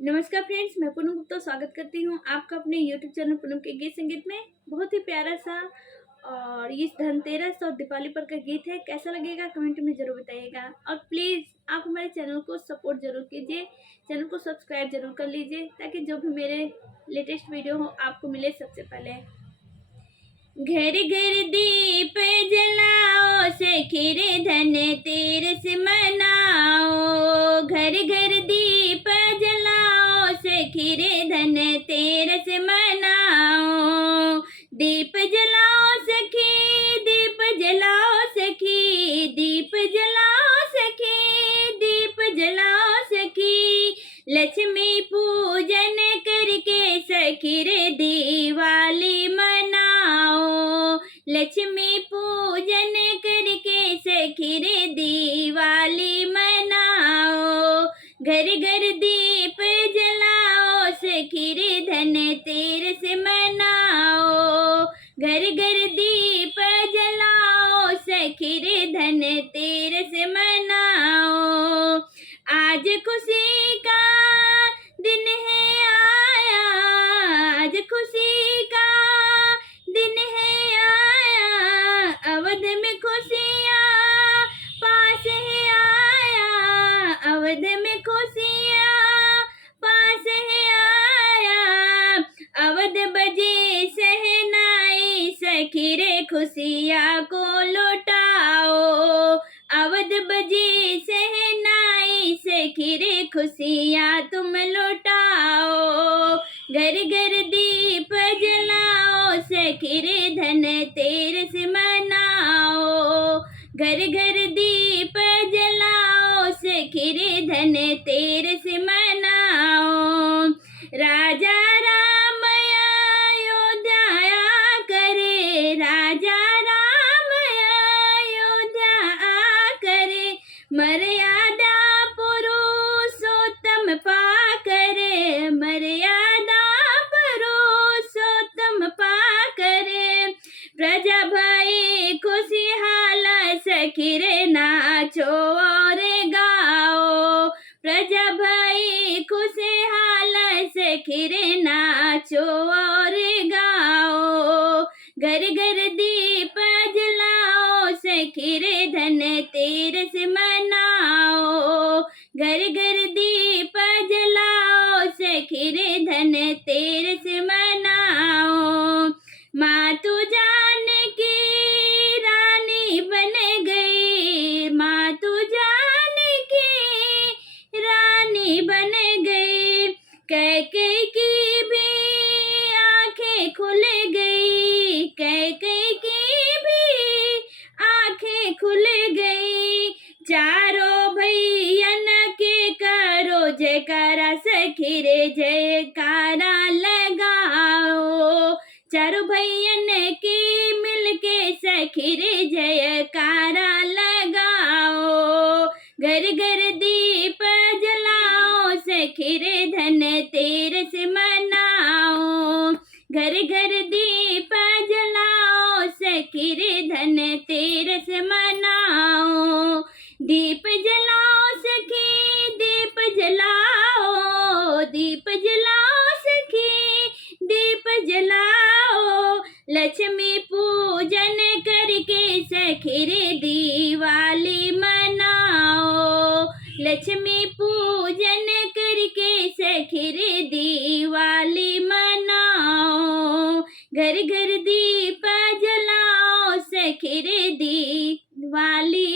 नमस्कार फ्रेंड्स, मैं पूनम गुप्ता स्वागत करती हूँ आपका अपने यूट्यूब चैनल पूनम के गीत संगीत में। बहुत ही प्यारा सा और इस धनतेरस और दीपावली पर का गीत है। कैसा लगेगा कमेंट में जरूर बताइएगा और प्लीज़ आप हमारे चैनल को सपोर्ट जरूर कीजिए, चैनल को सब्सक्राइब जरूर कर लीजिए ताकि जो भी मेरे लेटेस्ट वीडियो हो आपको मिले सबसे पहले। घर घर दीप जलाओ, सखी रे धनतेरस मनाओ। घर घर दीप जलाओ, सखी रे धनतेरस मनाओ। दीप जलाओ सखी, दीप जलाओ सखी, दीप जलाओ सखी, दीप जलाओ सखी। लक्ष्मी पूजन करके सखी रे दिवाली मनाओ। लक्ष्मी पूजन करके सखी रे दिवाली मनाओ। घर घर दीप जलाओ, सखी रे धनतेरस मनाओ। घर घर दीप जलाओ, सखी रे धनतेरस मनाओ। आज खुशी का दिन है आया, आज खुशी का दिन है आया। अवध में खुशियाँ पास है आया, अवध में खुशियाँ पास है आया। अवध बजे शहनाई, सखी रे खुशियाँ को लुटाओ। अवध बजे शहनाई, सखी रे खुशियाँ तुम लुटाओ। घर घर दीप जलाओ, सखी रे धनतेरस मनाओ। घर घर दीप जलाओ, सखी रे धनतेरस मनाओ। राजा राम अयोध्या आया करे, राजा राम अयोध्या आ करे। मर्यादा पुरुषोत्तम पा करे, मर्यादा पुरुषोत्तम पा करे। प्रजा भई खुशहाल, सखी रे नाचो और गाओ। प्रजा भई खुशहाल, सखी रे नाचो और गाओ। घर घर दीप जलाओ, सखी रे धनतेरस मनाओ। घर घर दीप जलाओ, सखी रे धनतेरस मनाओ। मातु जानकी रानी बन गई, मातु जानकी रानी बन गई। कैकेयी की भी आंखें खुल गई, कैकेयी की भी आंखें खुल गई। चारों भैयन के करो जयकारा, सखी रे जयकारा लगाओ। चारों भैयन के मिलके सखी रे जयकारा लगाओ। घर घर दीप जलाओ, सखी रे धनतेरस मनाओ। घर घर दीप जलाओ, सखी रे धनतेरस मनाओ। दीप जलाओ सखी, दीप जलाओ, दीप जलाओ सखी, दीप जलाओ। लक्ष्मी पूजन करके सखी रे दिवाली मनाओ। लक्ष्मी पूजन करके सखी रे दिवाली मनाओ। घर घर दीप जलाओ, सखी रे दिवाली